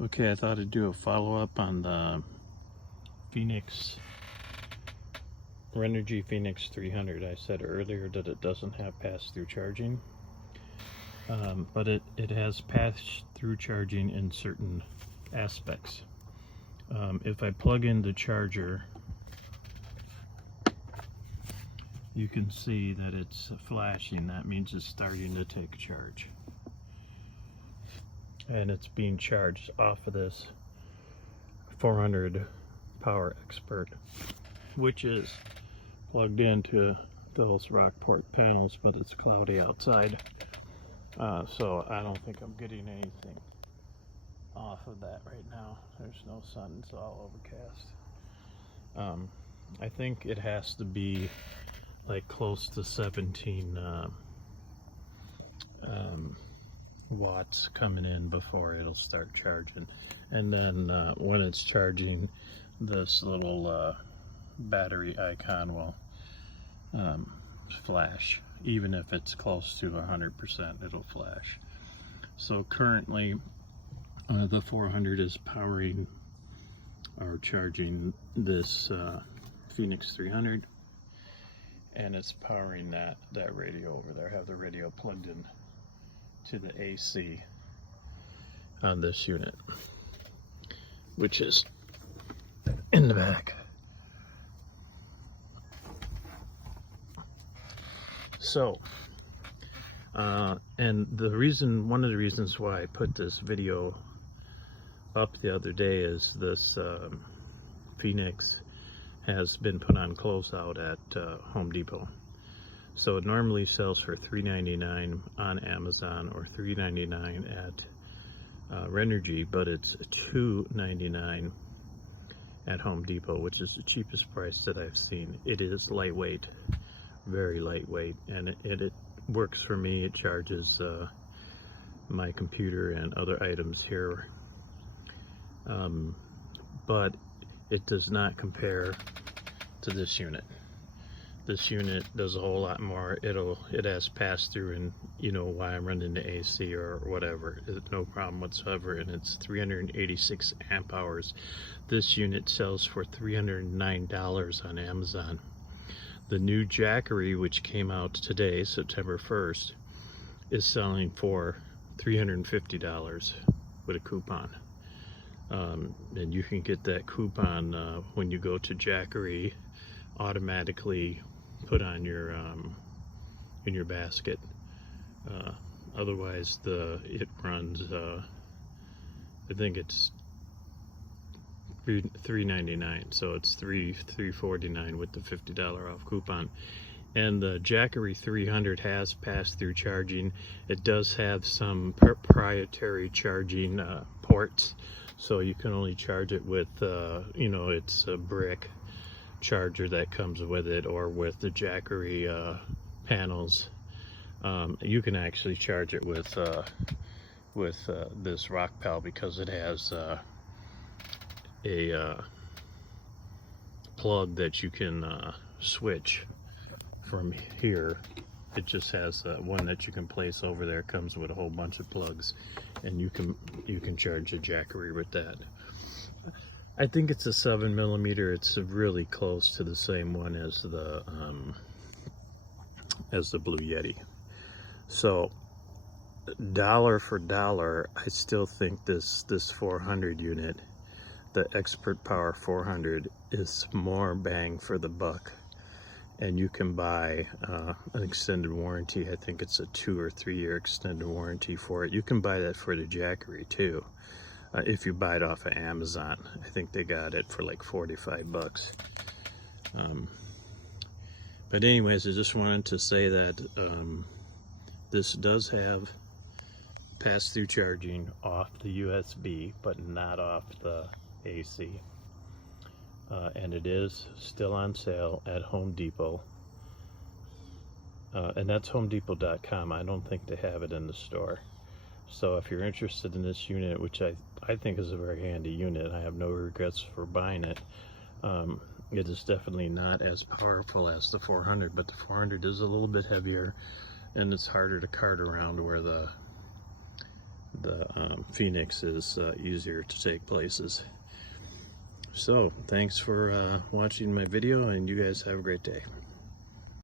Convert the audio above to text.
Okay, I thought I'd do a follow-up on the Renogy Phoenix 300. I said earlier that it doesn't have pass-through charging, but it has pass-through charging in certain aspects. If I plug in the charger, you can see that it's flashing. That means it's starting to take charge. And it's being charged off of this 400 Power Expert, which is plugged into those Rockport panels, but it's cloudy outside, so I don't think I'm getting anything off of that right now. There's no sun, it's all overcast. I think it has to be like close to 17 watts coming in before it'll start charging, and then when it's charging, this little battery icon will flash. Even if it's close to 100%, it'll flash. So currently the 400 is powering or charging this Phoenix 300, and it's powering that radio over there. I have the radio plugged in to the AC on this unit, which is in the back. So, and one of the reasons why I put this video up the other day is this Phoenix has been put on closeout at Home Depot. So it normally sells for $3.99 on Amazon or $3.99 at Renogy, but it's $2.99 at Home Depot, which is the cheapest price that I've seen. It is lightweight, very lightweight, and it works for me. It charges my computer and other items here, but it does not compare to this unit. This unit does a whole lot more. It has pass through, and you know why I'm running the AC or whatever. No problem whatsoever, and it's 386 amp hours. This unit sells for $309 on Amazon. The new Jackery, which came out today, September 1st, is selling for $350 with a coupon. And you can get that coupon when you go to Jackery, automatically put on your in your basket. Otherwise it runs I think it's $3.99, so it's $3.49 with the $50 off coupon. And the Jackery 300 has pass-through charging. It does have some proprietary charging ports, so you can only charge it with you know, it's a brick charger that comes with it, or with the Jackery panels. You can actually charge it with this Rockpal, because it has a plug that you can switch from here. It just has one that you can place over there. It comes with a whole bunch of plugs, and you can charge a Jackery with that. I think it's a 7mm. It's really close to the same one as the Blue Yeti. So dollar for dollar, I still think this 400 unit, the Expert Power 400, is more bang for the buck. And you can buy an extended warranty. I think it's a 2 or 3 year extended warranty for it. You can buy that for the Jackery too. If you buy it off of Amazon, I think they got it for like 45 bucks. But anyways, I just wanted to say that this does have pass-through charging off the USB, but not off the AC. And it is still on sale at Home Depot. And that's homedepot.com. I don't think they have it in the store. So if you're interested in this unit, which I think is a very handy unit, I have no regrets for buying it. It is definitely not as powerful as the 400, but the 400 is a little bit heavier, and it's harder to cart around where the Phoenix is easier to take places. So thanks for watching my video, and you guys have a great day.